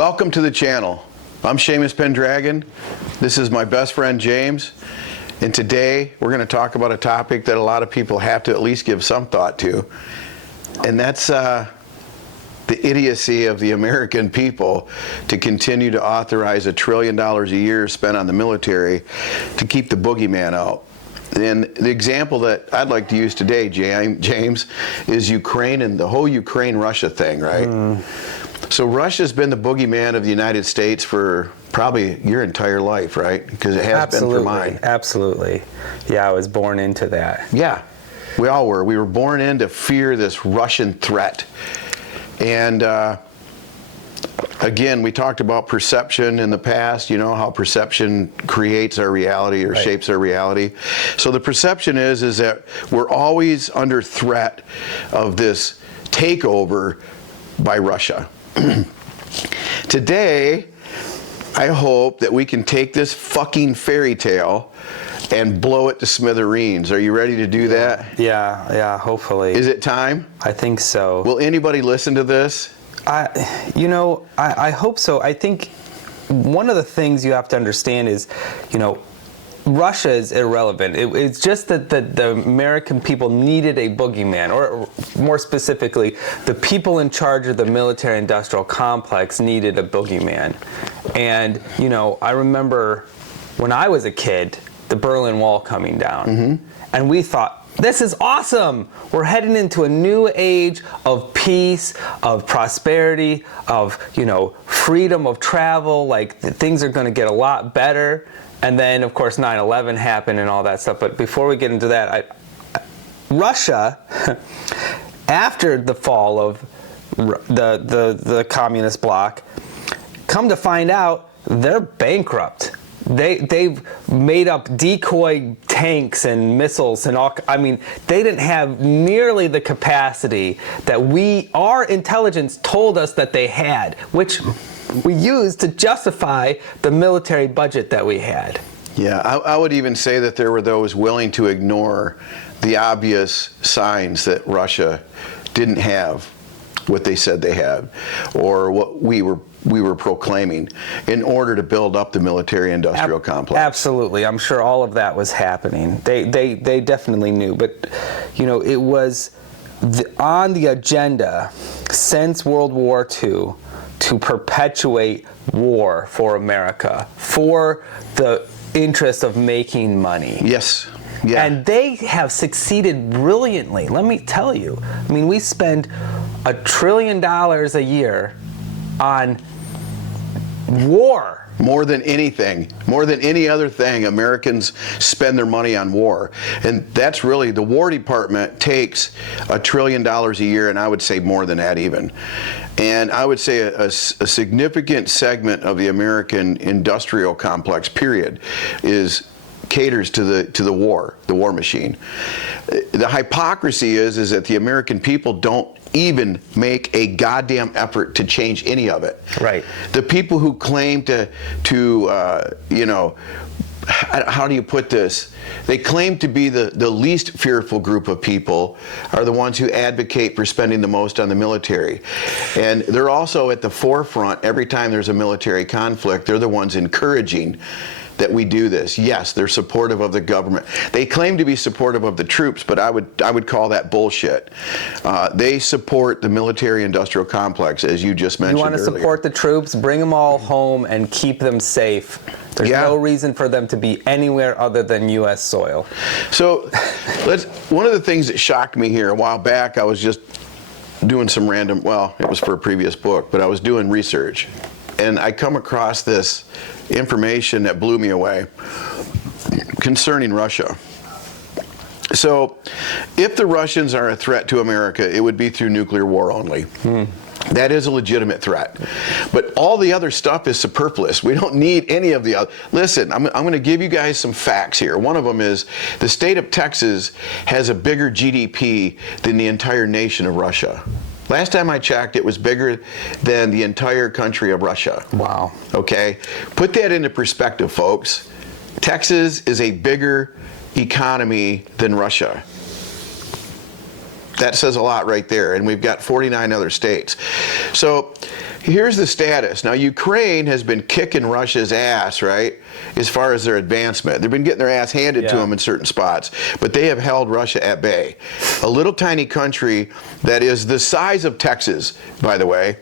Welcome to the channel. I'm Seamus Pendragon. This is my best friend James, and today we're going to talk about a topic that a lot of people have to at least give some thought to, and that's the idiocy of the American people to continue to authorize $1 trillion a year spent on the military to keep the boogeyman out. And the example that I'd like to use today, James, is Ukraine and the whole Ukraine-Russia thing, right? So Russia's been the boogeyman of the United States for probably your entire life, right? Because it has been for mine. Absolutely. Yeah, I was born into that. Yeah, we all were. We were born in to fear this Russian threat. And again, we talked about perception in the past, you know, how perception creates our reality or shapes our reality. So the perception is that we're always under threat of this takeover by Russia. Today, I hope that we can take this fucking fairy tale and blow it to smithereens. Are you ready to do that? Yeah, hopefully. Is it time? I think so. Will anybody listen to this? I hope so. I think one of the things you have to understand is, Russia is irrelevant. It's just that the American people needed a boogeyman, or more specifically, the people in charge of the military-industrial complex needed a boogeyman. And, I remember when I was a kid, the Berlin Wall coming down, and we thought, this is awesome! We're heading into a new age of peace, of prosperity, of, freedom of travel, like things are going to get a lot better. And then, of course, 9/11 happened and all that stuff. But before we get into that, Russia, after the fall of the communist bloc, come to find out, they're bankrupt. They've made up decoy tanks and missiles and all. I mean, they didn't have nearly the capacity that our intelligence told us that they had, which we used to justify the military budget that we had. Yeah, I would even say that there were those willing to ignore the obvious signs that Russia didn't have what they said they had, or what we were proclaiming, in order to build up the military-industrial complex. Absolutely, I'm sure all of that was happening. They definitely knew, but it was on the agenda since World War II to perpetuate war for America, for the interest of making money. Yes. Yeah. And they have succeeded brilliantly, let me tell you. I mean, we spend $1 trillion a year on war. More than anything, more than any other thing, Americans spend their money on war. And that's really, the War Department takes $1 trillion a year, and I would say more than that even. And I would say a significant segment of the American industrial complex, period, caters to the war machine. The hypocrisy is that the American people don't even make a goddamn effort to change any of it. Right. The people who claim to how do you put this? They claim to be the least fearful group of people are the ones who advocate for spending the most on the military. And they're also at the forefront every time there's a military conflict. They're the ones encouraging that we do this. Yes, they're supportive of the government. They claim to be supportive of the troops, but I would call that bullshit. They support the military-industrial complex, as you just mentioned earlier. You want to support the troops, bring them all home, and keep them safe. There's no reason for them to be anywhere other than U.S. soil. So, one of the things that shocked me here a while back, I was just doing some random, well, it was for a previous book, but I was doing research. And I come across this information that blew me away concerning Russia. So, if the Russians are a threat to America, it would be through nuclear war only. That is a legitimate threat. But all the other stuff is superfluous. We don't need any of the other. Listen, I'm going to give you guys some facts here. One of them is the state of Texas has a bigger GDP than the entire nation of Russia. Last time I checked, it was bigger than the entire country of Russia. Wow. Okay? Put that into perspective, folks. Texas is a bigger economy than Russia. That says a lot right there, and we've got 49 other states. So here's the status. Now, Ukraine has been kicking Russia's ass, right, as far as their advancement. They've been getting their ass handed to them in certain spots, but they have held Russia at bay. A little tiny country that is the size of Texas, by the way.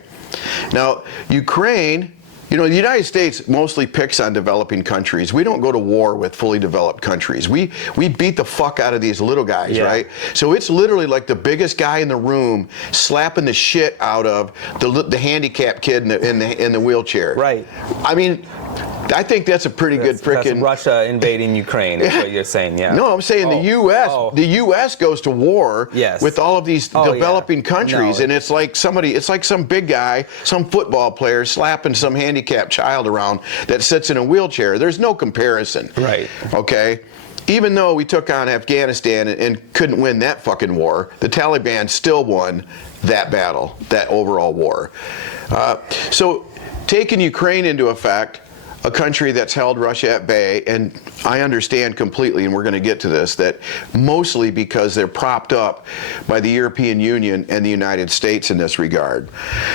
Now, Ukraine, you know, the United States mostly picks on developing countries. We don't go to war with fully developed countries. We beat the fuck out of these little guys, right? So it's literally like the biggest guy in the room slapping the shit out of the handicapped kid in the wheelchair. Right. I mean, I think that's a pretty good freaking. That's Russia invading Ukraine. Is what you're saying, yeah. No, I'm saying the U.S. The U.S. goes to war with all of these developing countries, and it's like some big guy, some football player slapping some handicapped child around that sits in a wheelchair. There's no comparison. Right. Okay. Even though we took on Afghanistan and couldn't win that fucking war, the Taliban still won that battle, that overall war. So taking Ukraine into effect, a country that's held Russia at bay, and I understand completely, and we're going to get to this, that mostly because they're propped up by the European Union and the United States in this regard.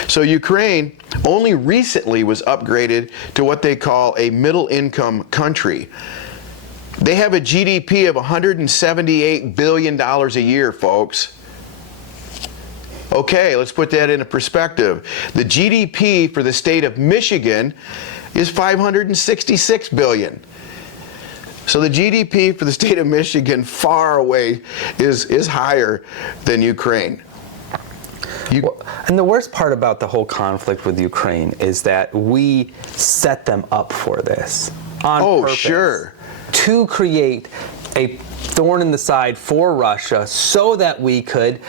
So Ukraine only recently was upgraded to what they call a middle-income country. They have a GDP of $178 billion a year, folks. Okay, let's put that into perspective. The GDP for the state of Michigan is $566 billion. So the GDP for the state of Michigan far away is higher than Ukraine. And the worst part about the whole conflict with Ukraine is that we set them up for this on purpose. Sure. To create a thorn in the side for Russia so that we could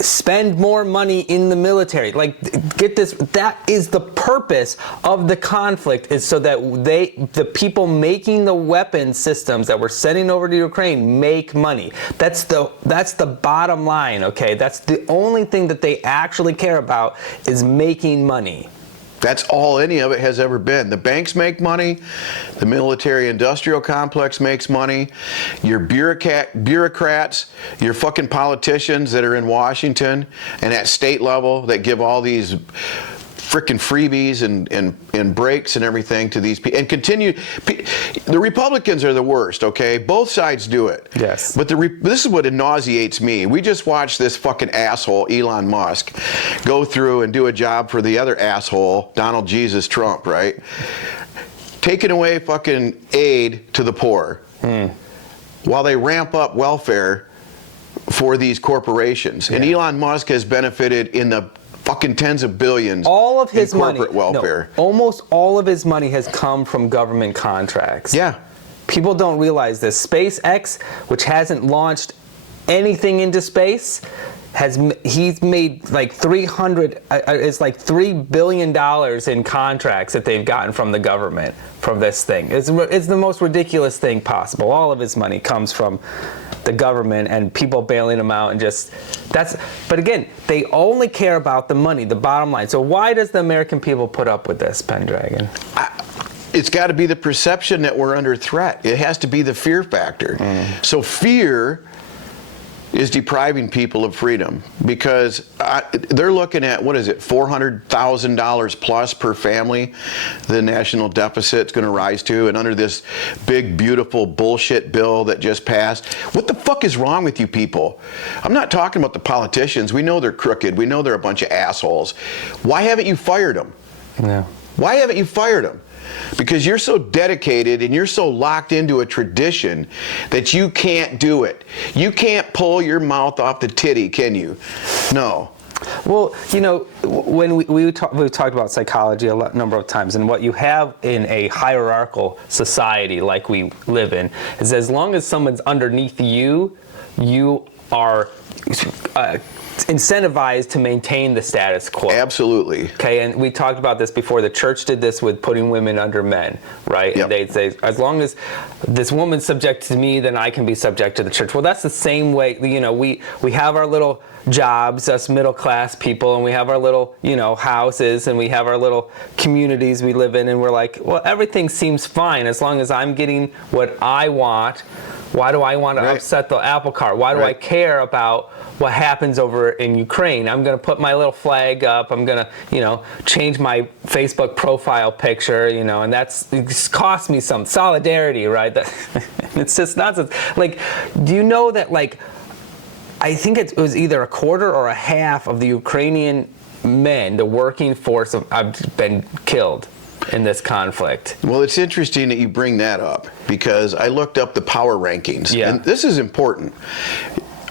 spend more money in the military. Like, get this, that is the purpose of the conflict, is so that the people making the weapon systems that we're sending over to Ukraine make money. That's the bottom line, okay? That's the only thing that they actually care about, is making money. That's all any of it has ever been. The banks make money, the military-industrial complex makes money, your bureaucrats, your fucking politicians that are in Washington and at state level that give all these frickin' freebies and breaks and everything to these people, and continue. The Republicans are the worst, okay? Both sides do it. Yes. But this is what nauseates me. We just watched this fucking asshole, Elon Musk, go through and do a job for the other asshole, Donald Jesus Trump, right? Taking away fucking aid to the poor while they ramp up welfare for these corporations. And Elon Musk has benefited in the fucking tens of billions. All of his in corporate money, welfare. No, almost all of his money has come from government contracts. Yeah. People don't realize this. SpaceX, which hasn't launched anything into space, he's made like $3 billion in contracts that they've gotten from the government from this thing. It's the most ridiculous thing possible. All of his money comes from the government and people bailing him out, and but again, they only care about the money, the bottom line. So why does the American people put up with this, Pendragon? It's got to be the perception that we're under threat. It has to be the fear factor. So fear is depriving people of freedom, because they're looking at, what is it, $400,000 plus per family the national deficit's going to rise to, and under this big beautiful bullshit bill that just passed. What the fuck is wrong with you people? I'm not talking about the politicians. We know they're crooked. We know they're a bunch of assholes. Why haven't you fired them? Yeah. Why haven't you fired them? Because you're so dedicated and you're so locked into a tradition that you can't do it. You can't pull your mouth off the titty, can you? No. Well, you know, when we've talked about psychology a number of times, and what you have in a hierarchical society like we live in is, as long as someone's underneath you, you are incentivized to maintain the status quo. Absolutely. Okay, and we talked about this before. The church did this with putting women under men, right? Yep. And they'd say, as long as this woman's subject to me, then I can be subject to the church. Well, that's the same way, you know, we have our little jobs, us middle class people, and we have our little, houses, and we have our little communities we live in, and we're like, well, everything seems fine as long as I'm getting what I want. Why do I want to upset the apple cart? Why do I care about what happens over in Ukraine? I'm going to put my little flag up. I'm going to, change my Facebook profile picture, and it's cost me some solidarity, right? It's just nonsense. Like, do you know that, like, I think it was either a quarter or a half of the Ukrainian men, the working force, have been killed in this conflict. Well, it's interesting that you bring that up because I looked up the power rankings. Yeah. And this is important.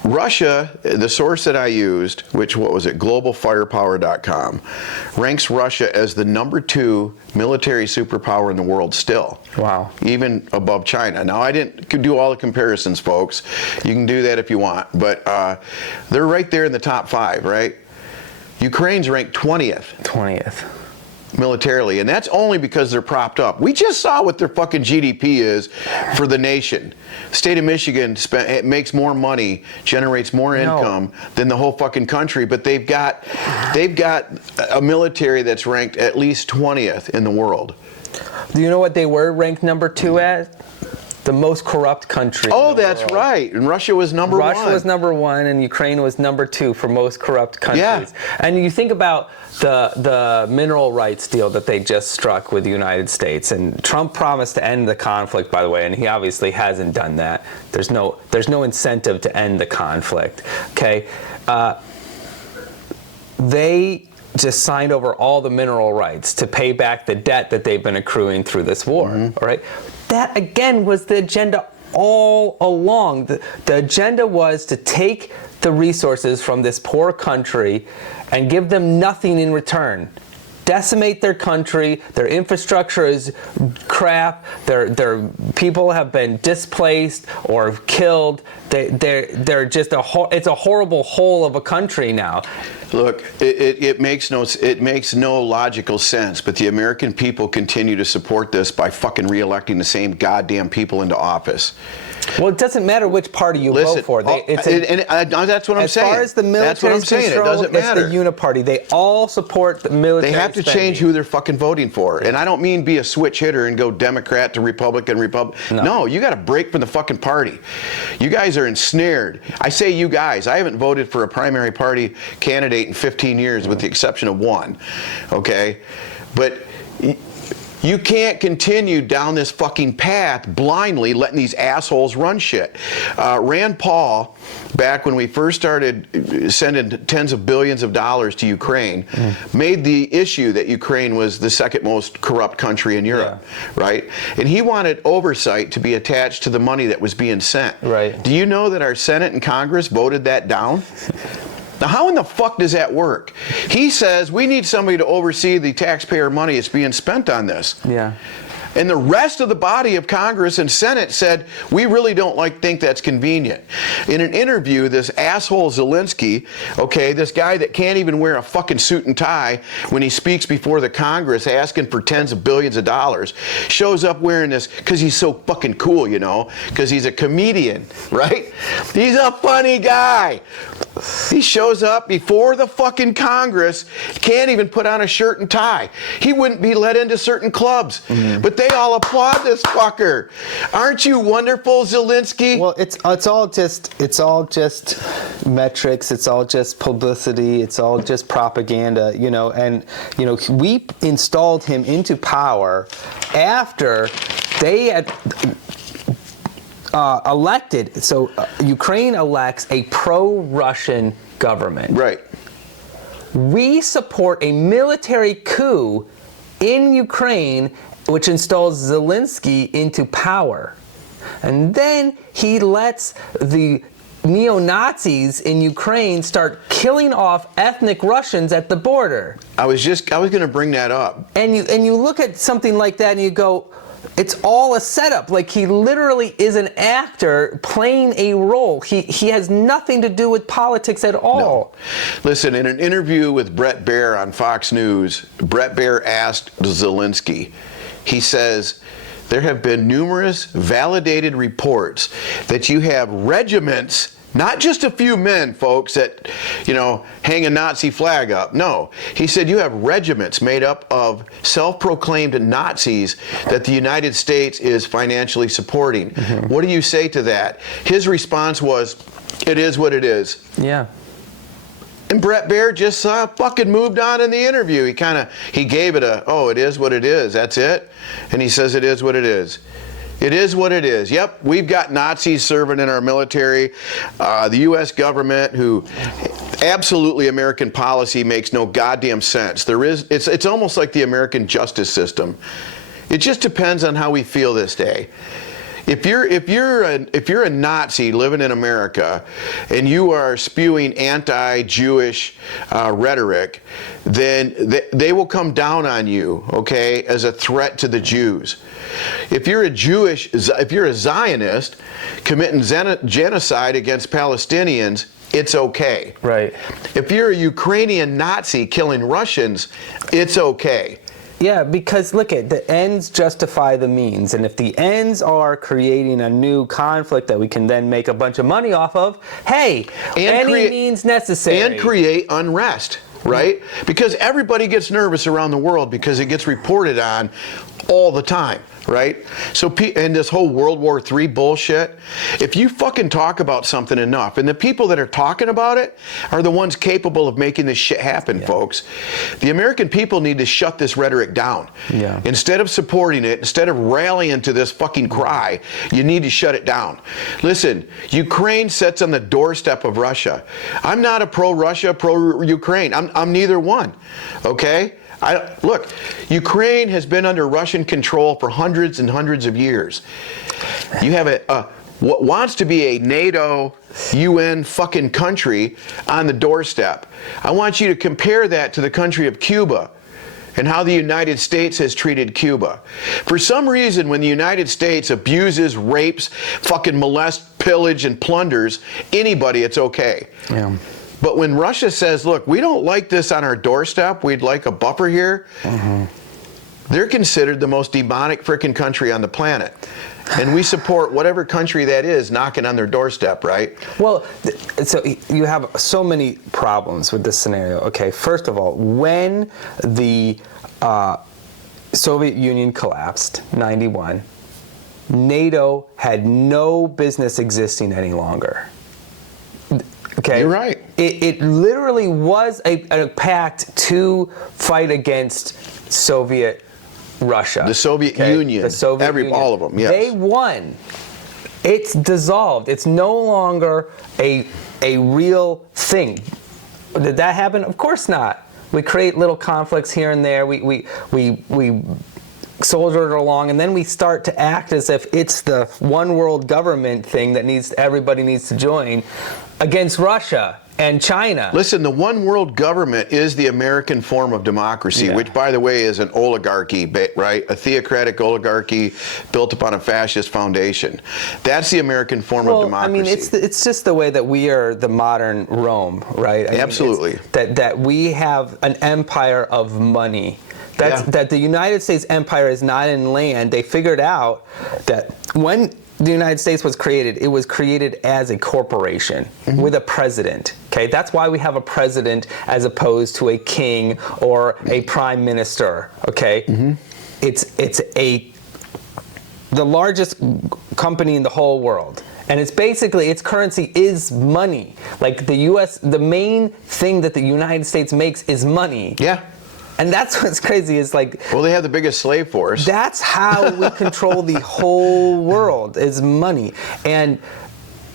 Russia, the source that I used, globalfirepower.com, ranks Russia as the -- 2 military superpower in the world still. Wow. Even above China. Now, I didn't do all the comparisons, folks. You can do that if you want. But they're right there in the top 5, right? Ukraine's ranked 20th. 20th. Militarily, and that's only because they're propped up. We just saw what their fucking GDP is for the nation. The state of Michigan makes more money, generates more income than the whole fucking country, but they've got a military that's ranked at least 20th in the world. Do you know what they were ranked number 2 at? The most corrupt country. Oh, that's right. And Russia was number 1. Russia was number 1, and Ukraine was number 2 for most corrupt countries. Yeah. And you think about the mineral rights deal that they just struck with the United States, and Trump promised to end the conflict, by the way, and he obviously hasn't done that. There's no incentive to end the conflict. Okay, they just signed over all the mineral rights to pay back the debt that they've been accruing through this war. All right. That, again, was the agenda all along. The agenda was to take the resources from this poor country and give them nothing in return. Decimate their country. Their infrastructure is crap. Their people have been displaced or killed. They're just it's a horrible hole of a country now. Look, it makes no logical sense, but the American people continue to support this by fucking re-electing the same goddamn people into office. Well, it doesn't matter which party you vote for. That's what I'm saying. As far as the military is concerned, it doesn't matter. It's the uniparty. They all support the military. They have to change who they're fucking voting for. And I don't mean be a switch hitter and go Democrat to Republican. No, you got to break from the fucking party. You guys are ensnared. I say you guys. I haven't voted for a primary party candidate in 15 years with the exception of one. Okay? But you can't continue down this fucking path blindly letting these assholes run shit. Rand Paul, back when we first started sending tens of billions of dollars to Ukraine, made the issue that Ukraine was the second most corrupt country in Europe, right? And he wanted oversight to be attached to the money that was being sent. Right. Do you know that our Senate and Congress voted that down? Now, how in the fuck does that work? He says we need somebody to oversee the taxpayer money that's being spent on this. Yeah. And the rest of the body of Congress and Senate said, we really don't think that's convenient. In an interview, this asshole Zelensky, okay, this guy that can't even wear a fucking suit and tie when he speaks before the Congress asking for tens of billions of dollars, shows up wearing this because he's so fucking cool, because he's a comedian, right? He's a funny guy. He shows up before the fucking Congress, can't even put on a shirt and tie. He wouldn't be let into certain clubs. But they all applaud this fucker. Aren't you wonderful, Zelensky? Well, it's all just metrics. It's all just publicity. It's all just propaganda. And we installed him into power after they had elected. So Ukraine elects a pro-Russian government. Right. We support a military coup in Ukraine, which installs Zelensky into power. And then he lets the neo-Nazis in Ukraine start killing off ethnic Russians at the border. I was going to bring that up. And you look at something like that and you go, it's all a setup. Like, he literally is an actor playing a role. He has nothing to do with politics at all. No. Listen, in an interview with Bret Baier on Fox News, Bret Baier asked Zelensky, he says, there have been numerous validated reports that you have regiments Not just a few men, folks, that, hang a Nazi flag up. No. He said you have regiments made up of self-proclaimed Nazis that the United States is financially supporting. What do you say to that? His response was, it is what it is. Yeah. And Brett Baer just fucking moved on in the interview. He gave it it is what it is. That's it. And he says it is what it is. It is what it is. Yep, we've got Nazis serving in our military. The U.S. government, who absolutely American policy makes no goddamn sense. It's almost like the American justice system. It just depends on how we feel this day. If you're a Nazi living in America and you are spewing anti-Jewish rhetoric, then they will come down on you, okay, as a threat to the Jews. If you're a Zionist committing genocide against Palestinians, it's okay. Right. If you're a Ukrainian Nazi killing Russians, it's okay. Yeah, because look at the ends justify the means, and if the ends are creating a new conflict that we can then make a bunch of money off of, hey, any means necessary. And create unrest, right? Because everybody gets nervous around the world because it gets reported on all the time. Right? So, and this whole World War III bullshit, if you fucking talk about something enough, and the people that are talking about it are the ones capable of making this shit happen, folks. The American people need to shut this rhetoric down. Yeah. Instead of supporting it, instead of rallying to this fucking cry, you need to shut it down. Listen, Ukraine sits on the doorstep of Russia. I'm not a pro-Russia, pro-Ukraine. I'm neither one. Okay? Look, Ukraine has been under Russian control for hundreds and hundreds of years. You have what wants to be a NATO, UN fucking country on the doorstep. I want you to compare that to the country of Cuba and how the United States has treated Cuba. For some reason, when the United States abuses, rapes, fucking molests, pillage, and plunders anybody, it's okay. Yeah. But when Russia says, look, we don't like this on our doorstep, we'd like a buffer here, they're considered the most demonic frickin' country on the planet. And we support whatever country that is knocking on their doorstep, right? Well, so you have so many problems with this scenario. Okay, first of all, when the Soviet Union collapsed, 91, NATO had no business existing any longer. Okay. You're right. It literally was a pact to fight against Soviet Russia. The Soviet Union. The Soviet Union. All of them, yes. They won. It's dissolved. It's no longer a real thing. Did that happen? Of course not. We create little conflicts here and there. We soldier it along, and then we start to act as if it's the one world government thing that everybody needs to join against Russia and China. Listen, the one world government is the American form of democracy, which, by the way, is an oligarchy, right? A theocratic oligarchy built upon a fascist foundation. That's the American form of democracy. I mean, it's just the way that we are the modern Rome, right? Absolutely. That we have an empire of money. That the United States empire is not in land. They figured out that when the United States was created, it was created as a corporation with a president. Okay, that's why we have a president as opposed to a king or a prime minister. Okay, it's the largest company in the whole world. And it's basically, its currency is money. Like the U.S., the main thing that the United States makes is money. Yeah. And that's what's crazy is like... Well, they have the biggest slave force. That's how we control the whole world, is money. And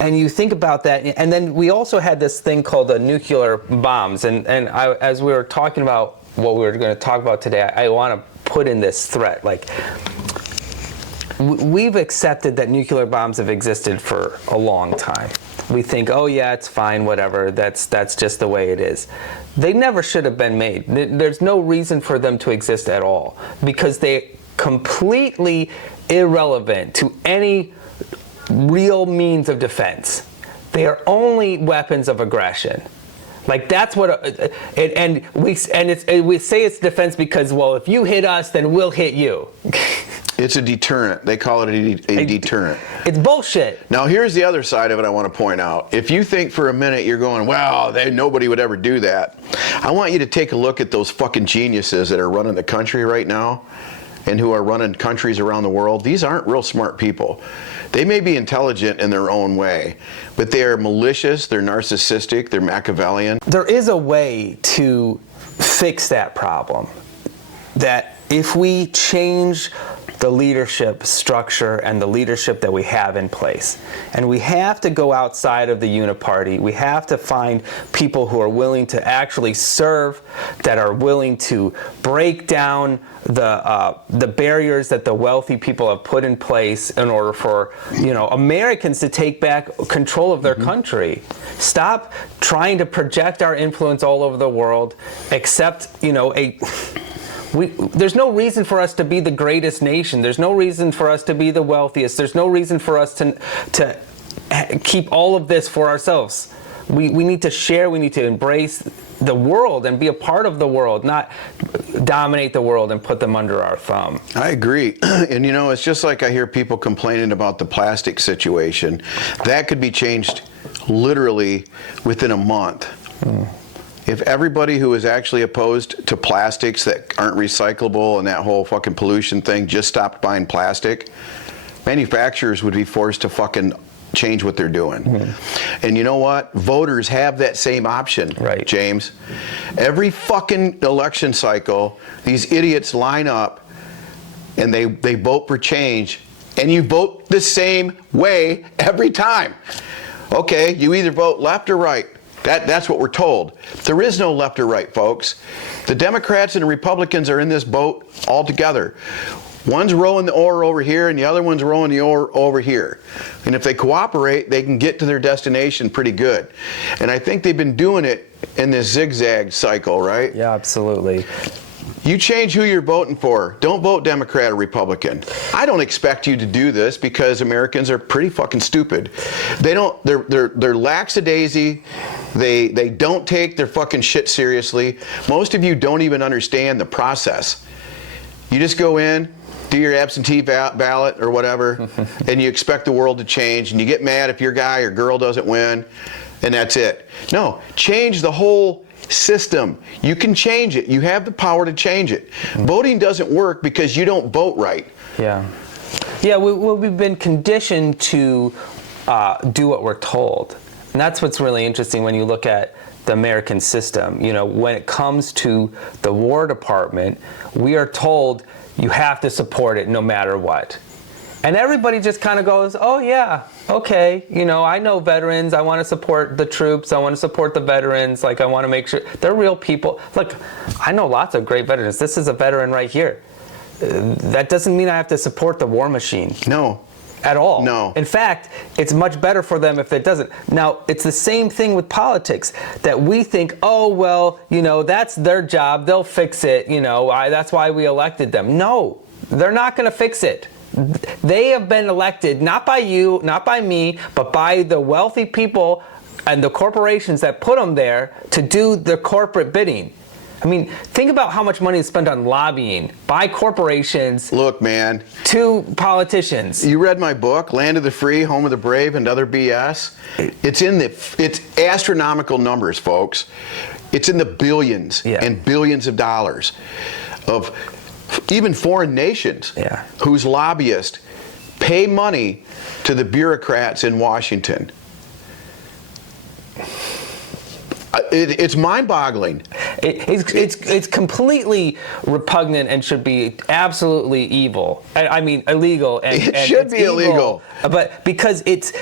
you think about that, and then we also had this thing called the nuclear bombs. And as we were talking about what we were going to talk about today, I want to put in this threat. Like, we've accepted that nuclear bombs have existed for a long time. We think, oh yeah, it's fine, whatever, that's just the way it is. They never should have been made. There's no reason for them to exist at all, because they're completely irrelevant to any real means of defense. They are only weapons of aggression. Like that's what, we say it's defense because, well, if you hit us, then we'll hit you. It's a deterrent. They call it a deterrent. It's bullshit. Now, here's the other side of it I want to point out. If you think for a minute you're going, well, nobody would ever do that, I want you to take a look at those fucking geniuses that are running the country right now and who are running countries around the world. These aren't real smart people. They may be intelligent in their own way, but they are malicious, they're narcissistic, they're Machiavellian. There is a way to fix that problem. That if we change the leadership structure and the leadership that we have in place, and we have to go outside of the uniparty, we have to find people who are willing to actually serve, that are willing to break down the barriers that the wealthy people have put in place in order for Americans to take back control of their country. Stop trying to project our influence all over the world, accept there's no reason for us to be the greatest nation. There's no reason for us to be the wealthiest. There's no reason for us to keep all of this for ourselves. We need to share. We need to embrace the world and be a part of the world, not dominate the world and put them under our thumb. I agree. And it's just like I hear people complaining about the plastic situation. That could be changed literally within a month. If everybody who is actually opposed to plastics that aren't recyclable and that whole fucking pollution thing just stopped buying plastic, manufacturers would be forced to fucking change what they're doing. And you know what? Voters have that same option, right, James. Every fucking election cycle, these idiots line up and they vote for change, and you vote the same way every time. Okay, you either vote left or right. That's what we're told. There is no left or right, folks. The Democrats and the Republicans are in this boat all together. One's rowing the oar over here and the other one's rowing the oar over here. And if they cooperate, they can get to their destination pretty good. And I think they've been doing it in this zigzag cycle, right? Yeah, absolutely. You change who you're voting for. Don't vote Democrat or Republican. I don't expect you to do this because Americans are pretty fucking stupid. They're lackadaisy. They don't take their fucking shit seriously. Most of you don't even understand the process. You just go in, do your absentee ballot or whatever, and you expect the world to change, and you get mad if your guy or girl doesn't win, and that's it. No, change the whole system. You can change it. You have the power to change it. Voting doesn't work because you don't vote right. Yeah. Yeah, we've been conditioned to do what we're told. And that's what's really interesting when you look at the American system. When it comes to the War Department, we are told you have to support it no matter what. And everybody just kind of goes, oh yeah, okay, I know veterans, I want to support the troops, I want to support the veterans, I want to make sure they're real people. Look, I know lots of great veterans. This is a veteran right here. That doesn't mean I have to support the war machine. No. At all. No. In fact, it's much better for them if it doesn't. Now, it's the same thing with politics, that we think, oh, well, that's their job, they'll fix it, that's why we elected them. No, they're not going to fix it. They have been elected not by you, not by me, but by the wealthy people and the corporations that put them there to do the corporate bidding. I mean, think about how much money is spent on lobbying by corporations. Look, man. To politicians. You read my book, Land of the Free, Home of the Brave, and Other BS? It's astronomical numbers, folks. It's in the billions and billions of dollars of even foreign nations whose lobbyists pay money to the bureaucrats in Washington. It's mind-boggling. It's completely repugnant and should be absolutely evil. I mean, illegal. It should be illegal. But because it's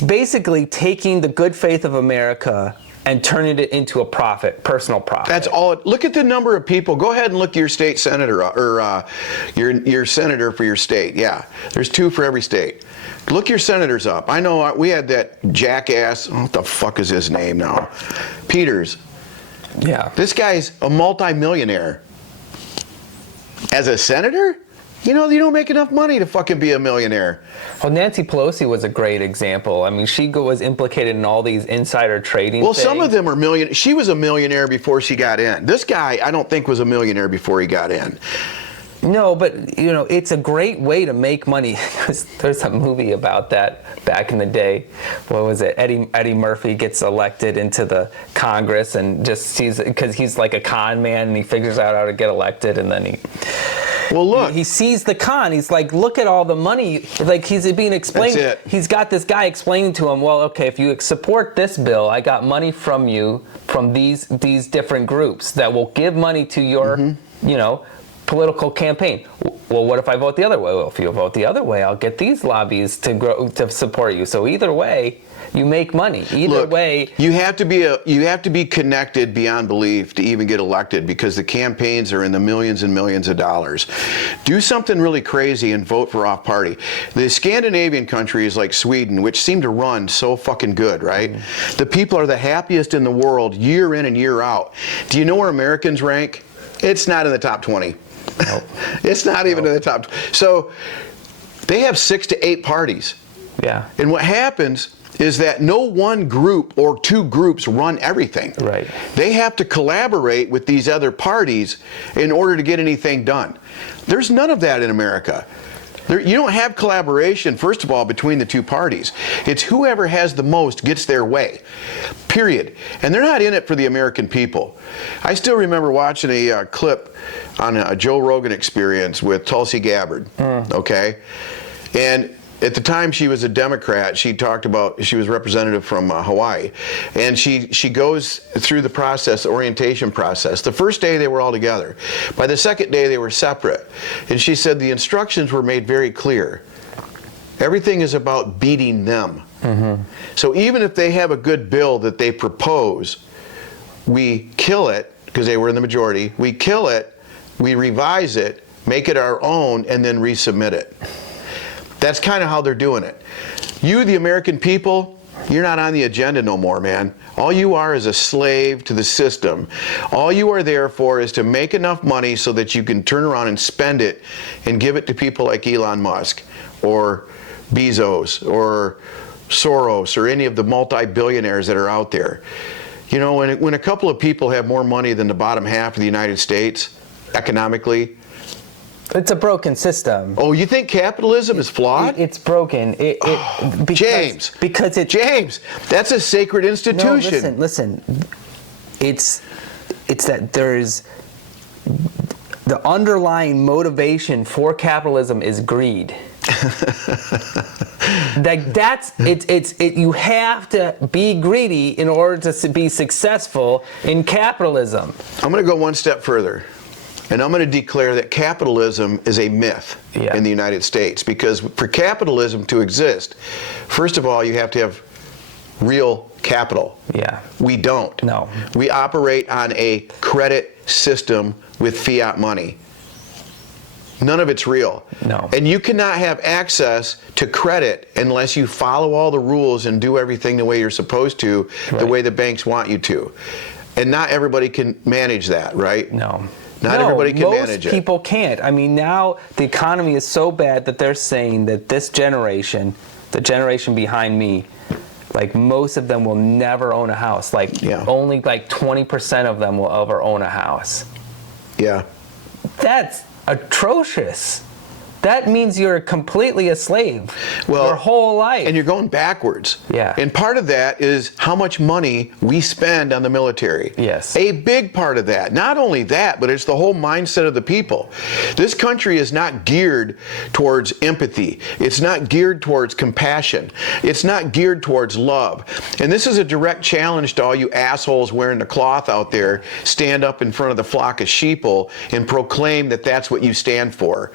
basically taking the good faith of America and turning it into a profit, personal profit. That's all. Look at the number of people. Go ahead and look your state senator or your senator for your state. Yeah, there's 2 for every state. Look your senators up. I know we had that jackass. What the fuck is his name now? Peters. Yeah. This guy's a multi-millionaire. As a senator? You don't make enough money to fucking be a millionaire. Well, Nancy Pelosi was a great example. I mean, she was implicated in all these insider trading Well, things. some of them are millionaires. She was a millionaire before she got in. This guy, I don't think, was a millionaire before he got in. No, but you know, it's a great way to make money. There's a movie about that back in the day. What was it? Eddie Murphy gets elected into the Congress and just sees, because he's like a con man and he figures out how to get elected, and then he sees the con. He's like, look at all the money. Like, he's being explained. That's it. He's got this guy explaining to him, well, okay, if you support this bill, I got money from you from these different groups that will give money to your, you know, political campaign. Well, what if I vote the other way? Well, if you vote the other way, I'll get these lobbies to support you. So either way, you make money. Either way, you have to be connected beyond belief to even get elected, because the campaigns are in the millions and millions of dollars. Do something really crazy and vote for off party. The Scandinavian countries like Sweden, which seem to run so fucking good, right? The people are the happiest in the world year in and year out. Do you know where Americans rank? It's not in the top 20. Nope. It's not even in the top. So they have 6 to 8 parties. Yeah. And what happens is that no one group or two groups run everything. Right. They have to collaborate with these other parties in order to get anything done. There's none of that in America. You don't have collaboration, first of all, between the two parties. It's whoever has the most gets their way, period. And they're not in it for the American people. I still remember watching a clip on a Joe Rogan Experience with Tulsi Gabbard, okay? And at the time she was a Democrat. She talked about, she was representative from Hawaii, and she goes through the process, the orientation process. The first day they were all together. By the second day they were separate. And she said the instructions were made very clear. Everything is about beating them. So even if they have a good bill that they propose, we kill it, because they were in the majority, we kill it, we revise it, make it our own, and then resubmit it. That's kind of how they're doing it. You, the American people, you're not on the agenda no more, man. All you are is a slave to the system. All you are there for is to make enough money so that you can turn around and spend it and give it to people like Elon Musk or Bezos or Soros or any of the multi-billionaires that are out there. You know, when a couple of people have more money than the bottom half of the United States, economically, it's a broken system. oh, you think capitalism is flawed? It's broken. James, that's a sacred institution. No, listen. It's that there's the underlying motivation for capitalism is greed. You have to be greedy in order to be successful in capitalism. I'm going to go one step further. And I'm going to declare that capitalism is a myth in the United States, because for capitalism to exist, first of all, you have to have real capital. Yeah. We don't. No. We operate on a credit system with fiat money. None of it's real. No. And you cannot have access to credit unless you follow all the rules and do everything the way you're supposed to, the way the banks want you to. And not everybody can manage that, right? No. Not everybody can manage it. Most people can't. I mean, now the economy is so bad that they're saying that this generation, the generation behind me, like most of them will never own a house. Like only like 20% of them will ever own a house. Yeah. That's atrocious. That means you're completely a slave your whole life. And you're going backwards. Yeah. And part of that is how much money we spend on the military. Yes. A big part of that. Not only that, but it's the whole mindset of the people. This country is not geared towards empathy. It's not geared towards compassion. It's not geared towards love. And this is a direct challenge to all you assholes wearing the cloth out there. Stand up in front of the flock of sheeple and proclaim that that's what you stand for.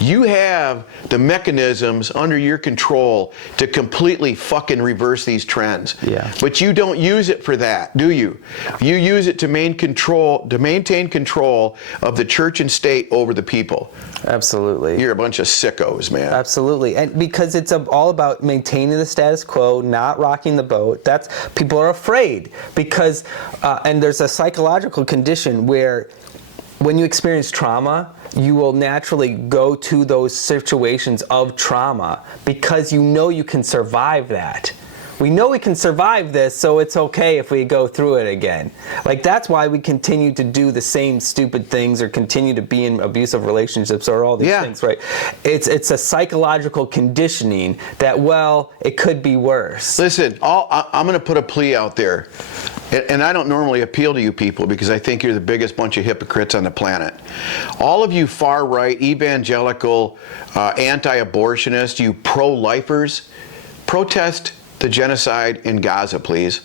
You have the mechanisms under your control to completely fucking reverse these trends. Yeah. But you don't use it for that, do you? You use it to maintain control of the church and state over the people. Absolutely. You're a bunch of sickos, man. Absolutely. And because it's all about maintaining the status quo, not rocking the boat. That's people are afraid because and there's a psychological condition where when you experience trauma, you will naturally go to those situations of trauma because you know you can survive that. We know we can survive this, so it's okay if we go through it again. Like, that's why we continue to do the same stupid things or continue to be in abusive relationships or all these things, right? It's a psychological conditioning that, well, it could be worse. Listen, I'm going to put a plea out there. And I don't normally appeal to you people because I think you're the biggest bunch of hypocrites on the planet. All of you far-right, evangelical, anti-abortionists, you pro-lifers, protest the genocide in Gaza, please.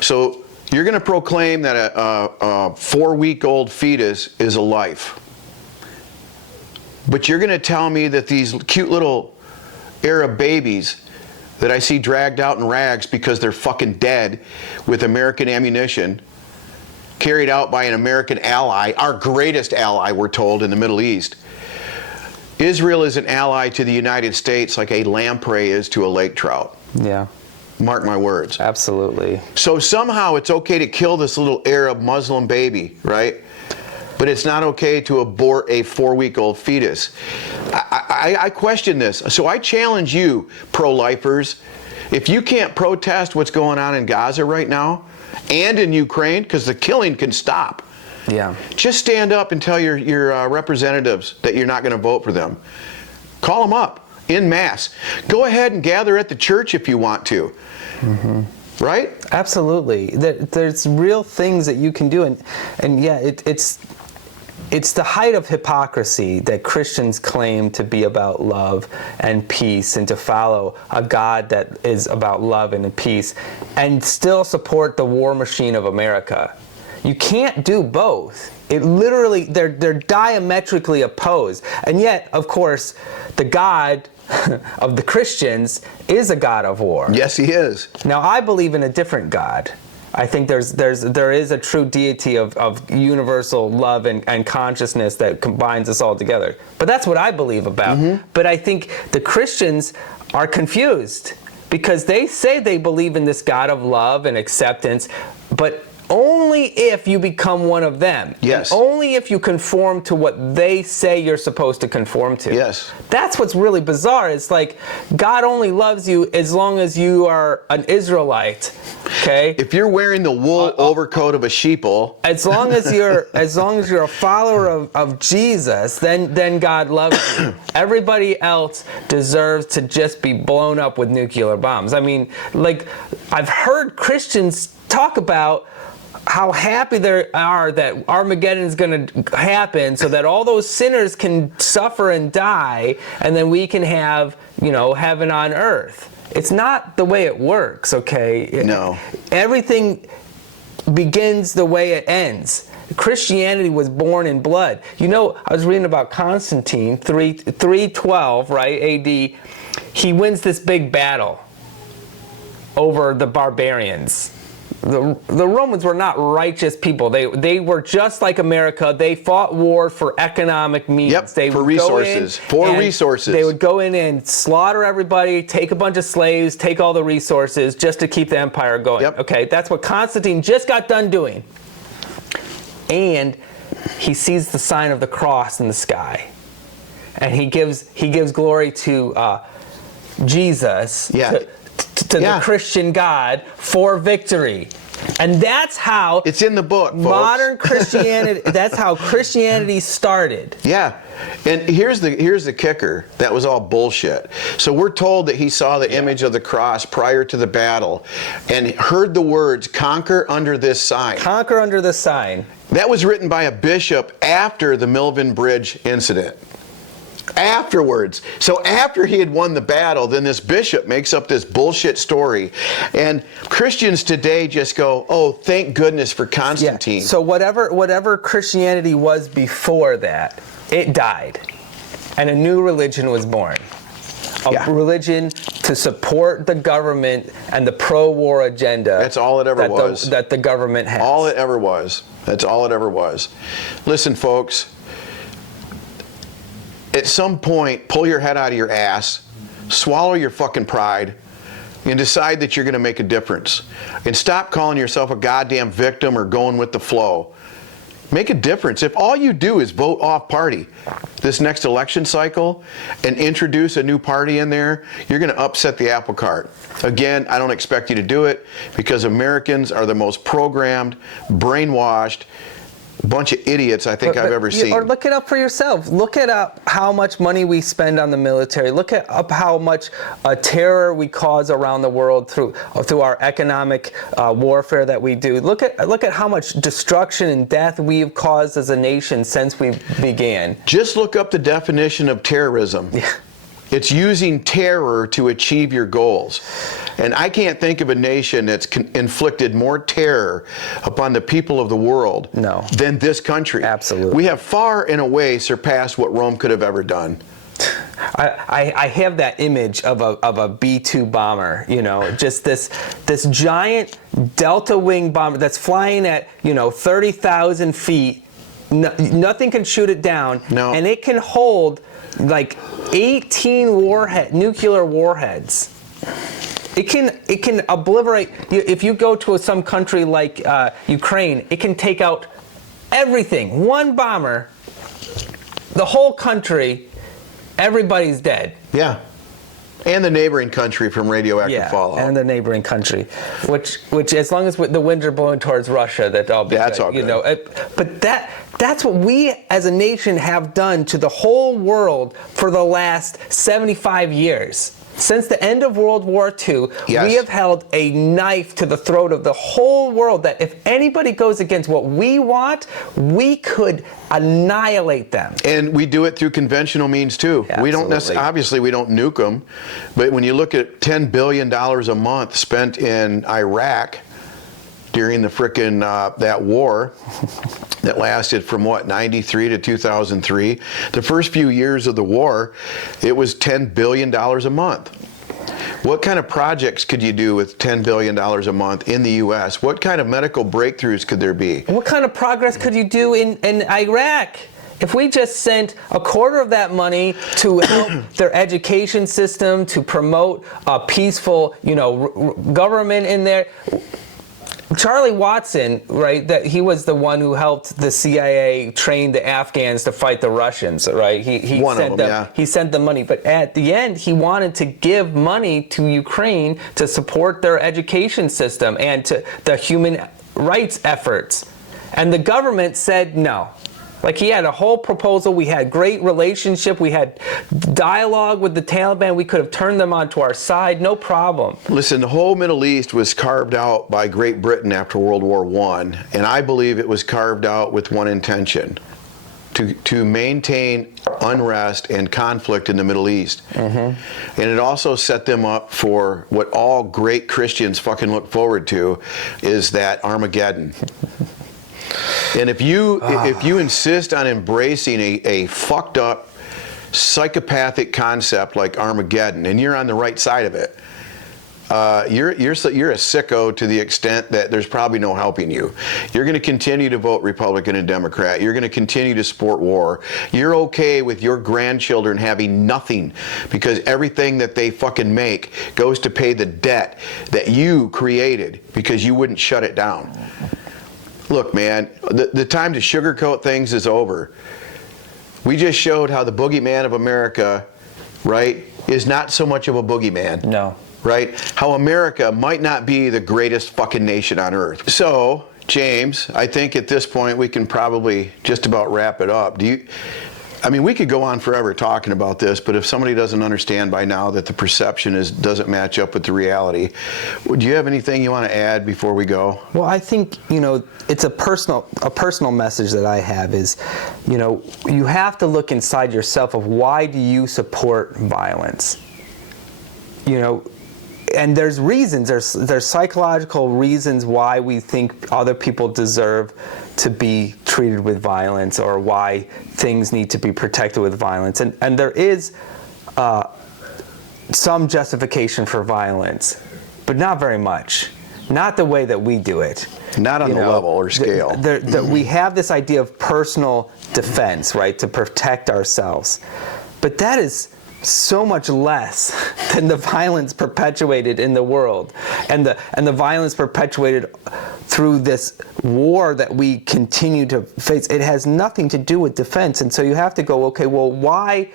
So you're going to proclaim that a 4-week-old fetus is a life. But you're going to tell me that these cute little Arab babies that I see dragged out in rags because they're fucking dead with American ammunition, carried out by an American ally, our greatest ally, we're told, in the Middle East. Israel is an ally to the United States like a lamprey is to a lake trout. Yeah. Mark my words. Absolutely. So somehow it's okay to kill this little Arab Muslim baby, right? But it's not okay to abort a 4-week-old fetus. I question this. So I challenge you, pro-lifers, if you can't protest what's going on in Gaza right now and in Ukraine, because the killing can stop, just stand up and tell your representatives that you're not going to vote for them. Call them up en masse. Go ahead and gather at the church if you want to. Mm-hmm. Right? Absolutely. There's real things that you can do, and yeah, it's the height of hypocrisy that Christians claim to be about love and peace and to follow a God that is about love and peace and still support the war machine of America. You can't do both. It literally, they're diametrically opposed. And yet, of course, the God of the Christians is a God of war. Yes, he is. Now, I believe in a different God. I think there is a true deity of universal love and consciousness that combines us all together. But that's what I believe about. Mm-hmm. But I think the Christians are confused because they say they believe in this God of love and acceptance, but only if you become one of them. Yes. And only if you conform to what they say you're supposed to conform to. Yes. That's what's really bizarre. It's like God only loves you as long as you are an Israelite. Okay? If you're wearing the wool overcoat of a sheeple, as long as you're a follower of Jesus, then God loves you. Everybody else deserves to just be blown up with nuclear bombs. I mean, like, I've heard Christians talk about how happy they are that Armageddon is going to happen so that all those sinners can suffer and die, and then we can have, heaven on earth. It's not the way it works, okay? No. Everything begins the way it ends. Christianity was born in blood. I was reading about Constantine, 312, right, AD. He wins this big battle over the barbarians. The Romans were not righteous people. They were just like America. They fought war for economic means. Yep, they for resources. They would go in and slaughter everybody, take a bunch of slaves, take all the resources just to keep the empire going. Yep. Okay, that's what Constantine just got done doing. And he sees the sign of the cross in the sky. And he gives glory to Jesus. Yeah. To the Christian God for victory. And that's how it's in the book, folks. Modern Christianity, that's how Christianity started. Yeah. And here's the kicker. That was all bullshit. So we're told that he saw the image of the cross prior to the battle and heard the words, "Conquer under this sign." Conquer under the sign. That was written by a bishop after the Milvian Bridge incident. Afterwards. So after he had won the battle, then this bishop makes up this bullshit story. And Christians today just go, oh, thank goodness for Constantine. Yeah. So whatever Christianity was before that, it died. And a new religion was born. A religion to support the government and the pro-war agenda. That's all it ever was. That the government has. All it ever was. That's all it ever was. Listen, folks. At some point, pull your head out of your ass, swallow your fucking pride, and decide that you're going to make a difference. And stop calling yourself a goddamn victim or going with the flow. Make a difference. If all you do is vote off party this next election cycle and introduce a new party in there, you're going to upset the apple cart. Again, I don't expect you to do it because Americans are the most programmed, brainwashed bunch of idiots I think I've ever seen. Or look it up for yourself. Look it up how much money we spend on the military. Look it up how much terror we cause around the world through our economic warfare that we do. Look at how much destruction and death we've caused as a nation since we began. Just look up the definition of terrorism. Yeah. It's using terror to achieve your goals. And I can't think of a nation that's inflicted more terror upon the people of the world than this country. Absolutely. We have far and away surpassed what Rome could have ever done. I have that image of a B-2 bomber, just this giant Delta Wing bomber that's flying at 30,000 feet. Nothing can shoot it down, and it can hold like 18 nuclear warheads. It can obliterate. If you go to some country like Ukraine, it can take out everything. One bomber, the whole country, everybody's dead. Yeah. And the neighboring country from radioactive fallout. And the neighboring country, which as long as the winds are blowing towards Russia, that's all good. That's all good. But that's what we as a nation have done to the whole world for the last 75 years. Since the end of World War II, we have held a knife to the throat of the whole world that if anybody goes against what we want, we could annihilate them. And we do it through conventional means too. Absolutely. We don't obviously we don't nuke them, but when you look at $10 billion a month spent in Iraq during the frickin' that war that lasted from 93 to 2003. The first few years of the war, it was $10 billion a month. What kind of projects could you do with $10 billion a month in the U.S.? What kind of medical breakthroughs could there be? What kind of progress could you do in Iraq? If we just sent a quarter of that money to help their education system, to promote a peaceful, government in there. Charlie Watson, right, that he was the one who helped the CIA train the Afghans to fight the Russians, right? He sent them money, but at the end he wanted to give money to Ukraine to support their education system and to the human rights efforts. And the government said no. Like, he had a whole proposal. We had great relationship. We had dialogue with the Taliban. We could have turned them onto our side, no problem. Listen, the whole Middle East was carved out by Great Britain after World War I, and I believe it was carved out with one intention, to maintain unrest and conflict in the Middle East. Mm-hmm. And it also set them up for what all great Christians fucking look forward to, is that Armageddon. And if you insist on embracing a fucked up psychopathic concept like Armageddon, and you're on the right side of it, you're a sicko to the extent that there's probably no helping you. You're going to continue to vote Republican and Democrat. You're going to continue to support war. You're okay with your grandchildren having nothing because everything that they fucking make goes to pay the debt that you created because you wouldn't shut it down. Look, man, the time to sugarcoat things is over. We just showed how the boogeyman of America, right, is not so much of a boogeyman. No. Right? How America might not be the greatest fucking nation on earth. So, James, I think at this point we can probably just about wrap it up. We could go on forever talking about this, but if somebody doesn't understand by now that the perception doesn't match up with the reality, do you have anything you want to add before we go? Well, I think, it's a personal message that I have is, you have to look inside yourself of why do you support violence? And there's reasons, there's psychological reasons why we think other people deserve to be treated with violence, or why things need to be protected with violence. And there is some justification for violence, but not very much. Not the way that we do it. Not on the level or scale. We have this idea of personal defense, right, to protect ourselves. But that is so much less than the violence perpetuated in the world, and the violence perpetuated through this war that we continue to face. It has nothing to do with defense. And so you have to go, okay, well, why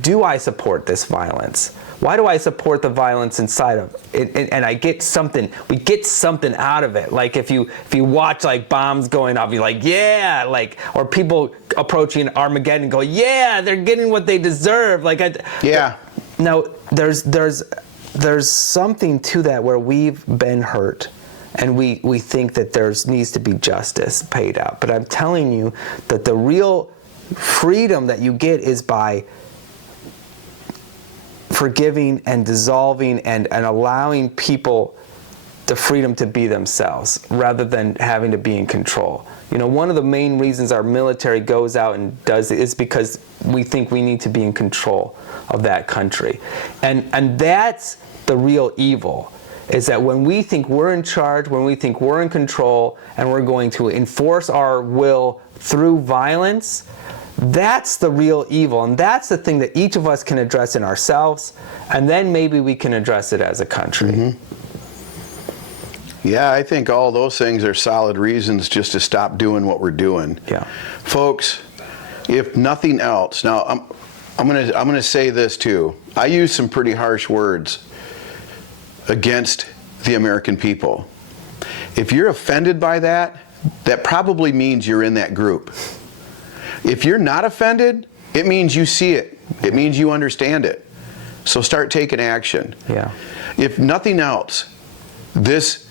do I support this violence? Why do I support the violence inside of it? And I get something, we get something out of it. Like if you watch like bombs going off, you're like, yeah, like, or people approaching Armageddon go, yeah, they're getting what they deserve. Like, yeah. Now, there's something to that where we've been hurt and we think that needs to be justice paid out. But I'm telling you that the real freedom that you get is by forgiving and dissolving and allowing people the freedom to be themselves rather than having to be in control. You know, one of the main reasons our military goes out and does it is because we think we need to be in control of that country. And that's the real evil, is that when we think we're in charge, when we think we're in control, and we're going to enforce our will through violence, that's the real evil, and that's the thing that each of us can address in ourselves, and then maybe we can address it as a country. Mm-hmm. Yeah, I think all those things are solid reasons just to stop doing what we're doing. Yeah. Folks, if nothing else, now I'm gonna say this too. I use some pretty harsh words against the American people. If you're offended by that, that probably means you're in that group. If you're not offended, it means you see it. It means you understand it. So start taking action. Yeah. If nothing else, this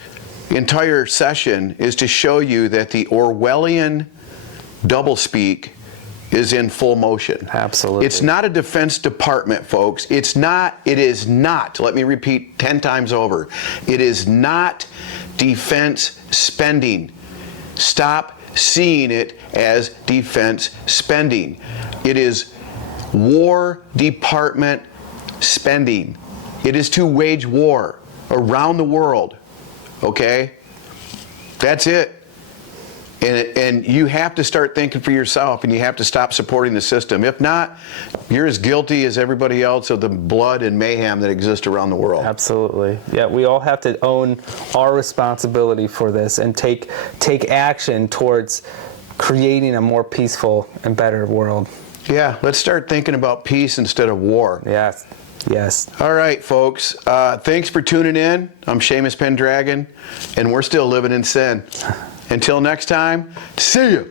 entire session is to show you that the Orwellian doublespeak is in full motion. Absolutely. It's not a Defense Department, folks. It is not, let me repeat 10 times over, it is not defense spending. Stop seeing it as defense spending. It is War Department spending. It is to wage war around the world. Okay? That's it. And you have to start thinking for yourself, and you have to stop supporting the system. If not, you're as guilty as everybody else of the blood and mayhem that exists around the world. Absolutely. Yeah, we all have to own our responsibility for this and take action towards creating a more peaceful and better world. Yeah, let's start thinking about peace instead of war. Yes. Yes. All right, folks. Thanks for tuning in. I'm Seamus Pendragon, and we're still living in sin. Until next time, see ya.